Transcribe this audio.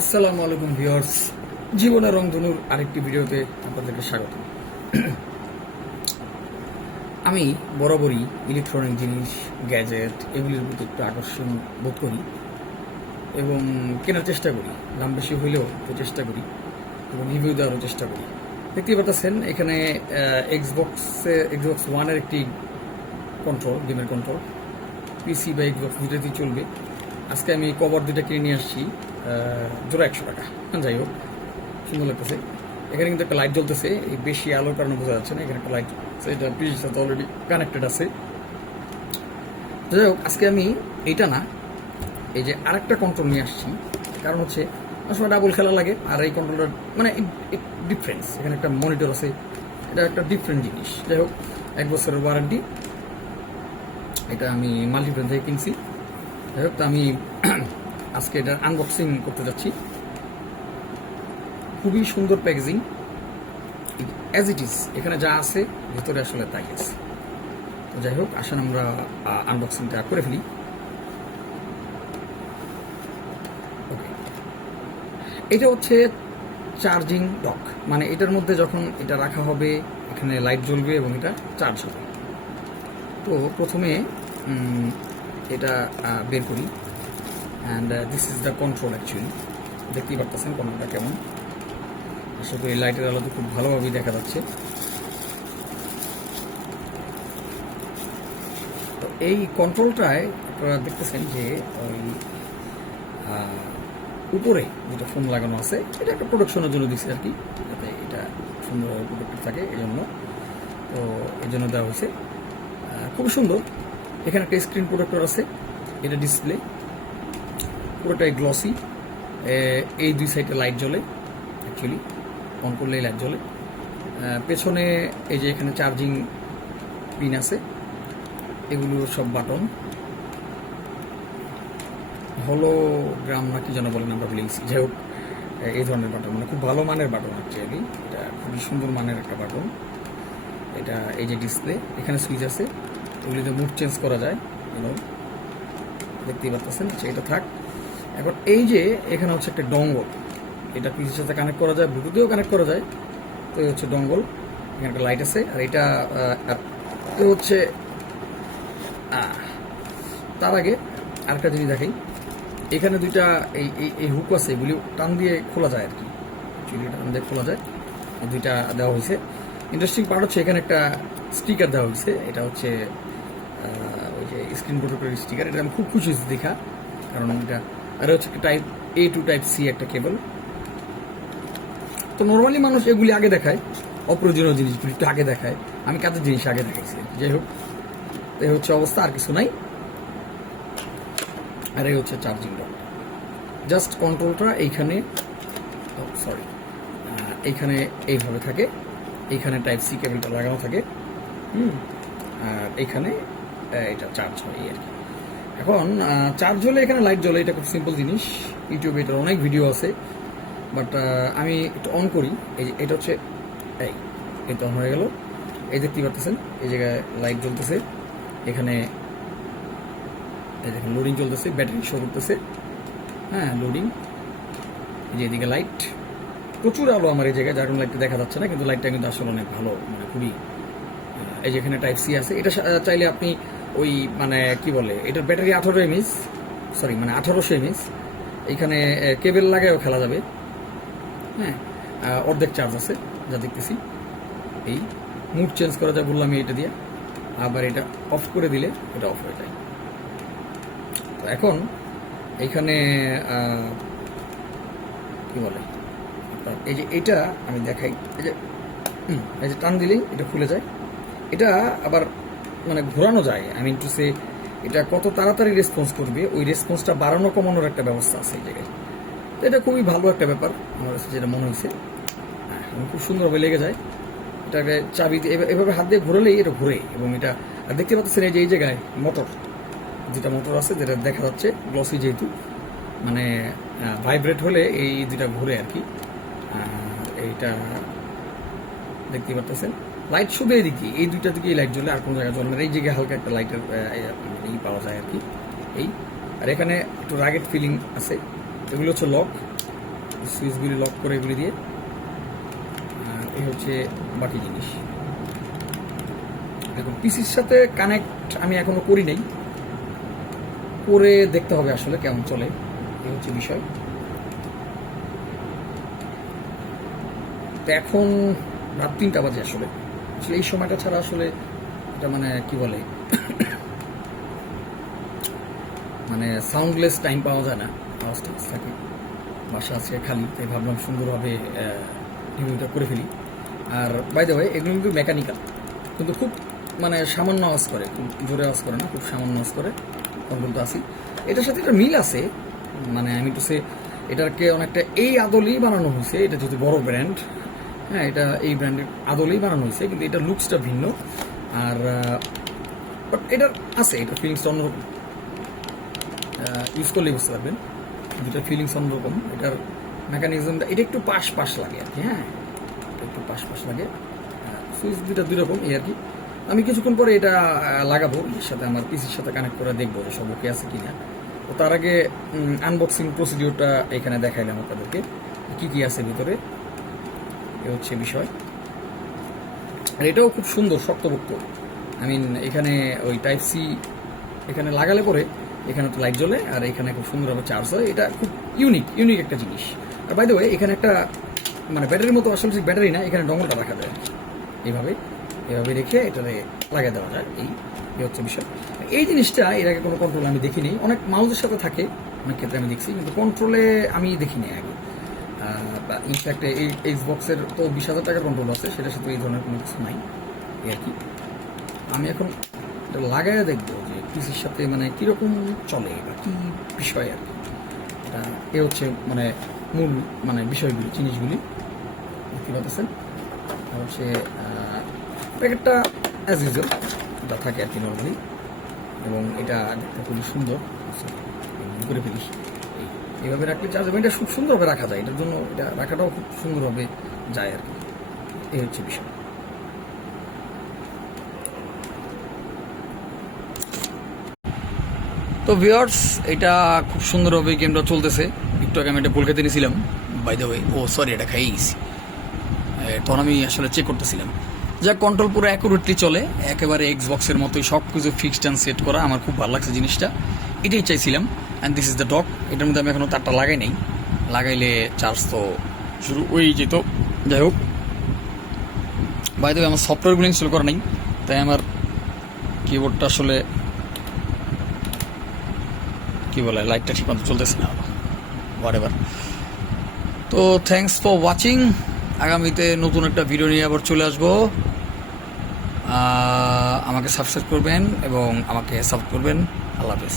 আসসালামু আলাইকুম ভিউয়ার্স, জীবনের রংধনুর আরেকটি ভিডিওতে আপনাদেরকে স্বাগত। আমি বরাবরই ইলেকট্রনিক জিনিস, গ্যাজেট এগুলির প্রতি একটু আকর্ষণ বোধ করি এবং কেনার চেষ্টা করি। দাম বেশি হইলেও তো চেষ্টা করি এবং রিভিউ দেওয়ারও চেষ্টা করি। দেখতে পাচ্ছেন এখানে এক্সবক্স ওয়ানের একটি কন্ট্রোল, গেমের কন্ট্রোল, পিসি বা এক্সবক্স দুটাতেই চলবে। আজকে আমি কভার দুটা কিনে নিয়ে আসছি, জোড়া 100 টাকা। যাই হোক, সুন্দর লাগতেছে। এখানে কিন্তু একটা লাইট জ্বলতেছে, এই বেশি আলোর কারণে বোঝা যাচ্ছে না। এখানে একটা লাইট জ্বলতেছে, এটা পিসির সাথে অলরেডি কানেক্টেড আছে। যাই হোক, আজকে আমি এইটা না, এই যে আরেকটা কন্ট্রোল নিয়ে আসছি। কারণ হচ্ছে আসলে ডাবল খেলা লাগে, আর এই কন্ট্রোলটার মানে ডিফারেন্স। এখানে একটা মনিটর আছে, এটা একটা ডিফারেন্ট জিনিস। যাই হোক, 1 বছরের ওয়ারেন্টি। এটা আমি মাল্টিপ্লেন থেকে কিনছি। যাই হোক, তো আমি আজকে এটার আনবক্সিং করতে যাচ্ছি। খুবই সুন্দর প্যাকেজিং, অ্যাজ ইট ইজ এখানে যা আছে ভিতরে আসলে তাই আছে। তো যাই হোক, আসেন আমরা আনবক্সিংটা করে ফেলি। ওকে, এটা হচ্ছে চার্জিং ডক, মানে এটার মধ্যে যখন এটা রাখা হবে এখানে লাইট জ্বলবে এবং এটা চার্জ হবে। তো প্রথমে এটা বের করি, and this is the control. Actually দেখতেই পারতেছেন কন্ট্রোলটা কেমন। আশা করি লাইটের আলোতে খুব ভালোভাবেই দেখা যাচ্ছে। তো এই কন্ট্রোলটায় আপনারা দেখতেছেন যে ওই উপরে যেটা ফোন লাগানো আছে, এটা একটা প্রোটেকশনের জন্য দিচ্ছে আর কি, যাতে এটা সুন্দরভাবে প্রোটেক্টেড থাকে এই জন্য। তো এই জন্য দেওয়া হয়েছে, খুব সুন্দর। এখানে একটা স্ক্রিন প্রোটেক্টর আছে, এটা ডিসপ্লে পুরোটাই গ্লসি। এই দুই সাইডে লাইট জ্বলে, অ্যাকচুয়ালি অন করলেই লাইট জ্বলে। পেছনে এই যে এখানে চার্জিং পিন আছে, এগুলো সব বাটন, হলোগ্রাম না কি যেন বলেন, আমরা বলেছি। যাই হোক, এই ধরনের বাটন, মানে খুব ভালো মানের বাটন অ্যাকচুয়ালি। এটা খুবই সুন্দর মানের একটা বাটন। এটা এই যে ডিসপ্লে, এখানে সুইচ আছে, এগুলিতে মুড চেঞ্জ করা যায়, দেখতেই পাচ্ছেন। আচ্ছা, এটা থাক। এখন এই যে এখানে হচ্ছে একটা ডঙ্গল, এটা পিসির সাথে কানেক্ট করা যায়, ব্লুটুথেও কানেক্ট করা যায়। তো এই হচ্ছে ডঙ্গল, এখানে একটা লাইট আছে। আর এটা হচ্ছে, তার আগে আরেকটা জিনিস দেখাই। এখানে দুইটা এই হুক আছে, এগুলি টান দিয়ে খোলা যায় আর কি, টান দিয়ে খোলা যায়। দুইটা দেওয়া হয়েছে। ইন্টারেস্টিং পার্ট হচ্ছে এখানে একটা স্টিকার দেওয়া হয়েছে, এটা হচ্ছে ওই যে স্ক্রিন প্রোটেক্টরের স্টিকার। এটা আমি খুব খুশি হয়েছি দেখা, কারণ এটা আর হচ্ছে type A to type C একটা কেবল। তো নর্মালি মানুষ এগুলি আগে দেখায়, অপ্রয়োজনীয় জিনিসগুলি একটু আগে দেখায়, আমি কাজের জিনিস আগে দেখাইছি। যাই হোক, এই হচ্ছে অবস্থা, আর কিছু নাই। আর এই হচ্ছে চার্জিং ডক। জাস্ট কন্ট্রোলটা এইখানে, সরি, এইখানে এইভাবে থাকে, এইখানে টাইপ C কেবলটা লাগানো থাকে, আর এইখানে এটা চার্জ হয় আর কি। এখন চার্জ হলে এখানে লাইট জ্বলে, এটা খুব সিম্পল জিনিস। ইউটিউবে এটার অনেক ভিডিও আছে, বাট আমি একটু অন করি। এটা হচ্ছে এই তো অন হয়ে গেল। এই দেখতেই পাচ্ছেন, এই জায়গায় লাইট জ্বলতেছে, এখানে এই দেখেন লোডিং চলতেছে, ব্যাটারি শো করতেছে। হ্যাঁ, লোডিং। এই যে এদিকে লাইট, প্রচুর আলো আমার এই জায়গায়, যার কারণে লাইটটা দেখা যাচ্ছে না, কিন্তু লাইটটা কিন্তু আসলে অনেক ভালো, মানে খুবই। এই যে এখানে টাইপ C আছে, এটা চাইলে আপনি ওই মানে কি বলে, এটার ব্যাটারি 18 mAh, সরি মানে 1800 mAh। এইখানে কেবল লাগায়ও খেলা যাবে। হ্যাঁ, অর্ধেক চার্জ আছে যা দেখতেছি। এই মুড চেঞ্জ করা যায় বললাম এটা দিয়ে, আবার এটা অফ করে দিলে এটা অফ হয়ে যায়। তো এখন এইখানে কি বলে, এই যে এটা আমি দেখাই, এই যে টান দিলেই এটা খুলে যায়। এটা আবার মানে ঘোরানো যায়, আমি একটু সে এটা কত তাড়াতাড়ি রেসপন্স করবে, ওই রেসপন্সটা বাড়ানো কমানোর একটা ব্যবস্থা আছে এই জায়গায়। তো এটা খুবই ভালো একটা ব্যাপার আমার কাছে যেটা মনে হয়েছে। খুব সুন্দরভাবে লেগে যায়। এটাকে চাবি দিয়ে এভাবে হাত দিয়ে ঘোরালেই এটা ঘুরে, এবং এটা আর দেখতে পাচ্ছেন এই যে এই জায়গায় মোটর, যেটা মোটর আছে, যেটা দেখা যাচ্ছে গ্লসি, যেহেতু মানে ভাইব্রেট হলে এই দুটা ঘুরে আর কি। এইটা দেখতে পাচ্ছেন লাইট শুধু এদিকে, এই দুইটা দিকে লাইট জ্বলে, আর কোনো জায়গায় জ্বলে না। এই জায়গায় হালকা একটা লাইটের পাওয়া যায় আর কি। এই আর এখানে একটু রাগেট ফিলিং আছে। এগুলো হচ্ছে লক, সুইচগুলি লক করে এগুলি দিয়ে। আর এই হচ্ছে বাকি জিনিস। দেখুন পিসির সাথে কানেক্ট আমি এখনো করি নাই, করে দেখতে হবে আসলে কেমন চলে, এই হচ্ছে বিষয়। তো এখন রাত 3টা বাজে। আসলে এই সময়টা ছাড়া আসলে এটা মানে কি বলে মানে সাউন্ডলেস টাইম পাওয়া যায় না, আওয়াজ টাওয়াজ থাকে। বাসা আছে খালি, তাই ভাবলাম সুন্দরভাবে রিভিউটা করে ফেলি। আর বাই দ্য ওয়ে এগুলো কিন্তু মেকানিক্যাল, কিন্তু খুব মানে সামান্য আওয়াজ করে, খুব জোরে আওয়াজ করে না, খুব সামান্য আওয়াজ করে। কন্ট্রোল তো আসি, এটার সাথে এটা মিল আছে। মানে আমি তো সে এটাকে অনেকটা এই আদলেই বানানো হয়েছে, এটা যেহেতু বড় ব্র্যান্ড, হ্যাঁ এটা এই ব্র্যান্ডের আদলেই বানানো হয়েছে, কিন্তু এটার লুকসটা ভিন্ন। আর বাট এটার আছে, এটার ফিলিংসটা অন্যরকম, ইউজ করলেই বুঝতে পারবেন যেটার ফিলিংস অন্যরকম। এটার মেকানিজমটা এটা একটু পাশ লাগে আর কি, হ্যাঁ একটু পাশ লাগে। সুইচ দুই রকম এই আর কি। আমি কিছুক্ষণ পরে এটা লাগাবো, এর সাথে আমার পিসির সাথে কানেক্ট করে দেখবো যে সব ওকে আছে কিনা। তো তার আগে আনবক্সিং প্রসিডিওরটা এখানে দেখাইলাম আপনাদেরকে, কি কি আছে ভিতরে, এ হচ্ছে বিষয়। আর এটাও খুব সুন্দর শক্তপোক্ত। আই মিন এখানে ওই টাইপ সি এখানে লাগালে পরে এখানে তো লাইট জ্বলে, আর এখানে খুব সুন্দরভাবে চার্জ হয়। এটা খুব ইউনিক একটা জিনিস। আর বাই দ্য ওয়ে এখানে একটা মানে ব্যাটারির মতো, আসলে ব্যাটারি না, এখানে ডঙ্গলটা রাখা যায় এইভাবে রেখে এটাতে লাগিয়ে দেওয়া যায়। এই হচ্ছে বিষয়। এই জিনিসটা এর আগে কোনো কন্ট্রোল আমি দেখিনি। অনেক মাউসের সাথে থাকে অনেক ক্ষেত্রে আমি দেখছি, কিন্তু কন্ট্রোলে আমি দেখিনি আগে। ইনফ্যাক্ট এই এক্সবক্সের তো 20,000 টাকার কন্ট্রোল আছে, সেটার সাথে এই ধরনের কোনো কিছু নাই এই আর কি। আমি এখন এটা লাগাইয়া দেখবো যে পিসির সাথে মানে কীরকম চলে বা কী বিষয় আর কি। এটা এ হচ্ছে মানে মূল মানে বিষয়গুলি, জিনিসগুলি দেখতে পাচ্ছেন। আর হচ্ছে প্যাকেটটা অ্যাজ ইউজুয়াল এটা থাকে আর কি নর্মালি, এবং এটা দেখতে খুবই সুন্দর করে ফেলিস। এইভাবে রাখলে চার্জ হবে, এটা খুব সুন্দরভাবে রাখা যায়, এটার জন্য এটা রাখাটাও খুব সুন্দরভাবে যায় আর কি। এই হচ্ছে বিষয়। তো ভিউয়ার্স এটা খুব সুন্দরভাবে গেমটা চলতেছে। একটু আগে আমি এটা বলতে নিয়েছিলাম by the way, oh sorry এটা খাইয়ে গেছি, তখন আমি আসলে চেক করতেছিলাম। যা কন্ট্রোল পুরো অ্যাকুরেটলি চলে, একেবারে এক্সবক্সের মতোই সব কিছু ফিক্সড অ্যান্ড সেট করা। আমার খুব ভালো লাগছে জিনিসটা, এটাই চাইছিলাম। And this is the doc. এটার মধ্যে আমি এখনও তারটা লাগাই নাই, লাগাইলে চার্জ তো শুরু হয়ে যেত। যাই হোক, বাই দ্য ওয়ে আমার সফটওয়্যারগুলো ইনস্টল করা নেই, তাই আমার কিবোর্ডটা আসলে কি বলে লাইটটা ঠিক মতো চলতেছে না, হোয়াটএভার। তো থ্যাংকস ফর ওয়াচিং। আগামীতে নতুন একটা ভিডিও নিয়ে আবার চলে আসবো। আমাকে সাবস্ক্রাইব করবেন এবং আমাকে সাপোর্ট করবেন। আল্লাহ হাফেজ।